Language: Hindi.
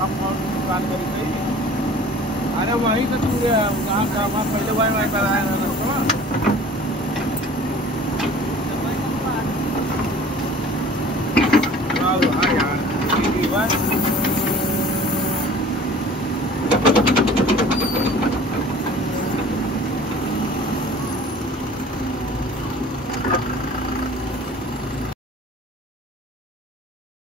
हम और दुकान करी गई। अरे वही तो तू वहाँ पहले वही वही बताया था ना।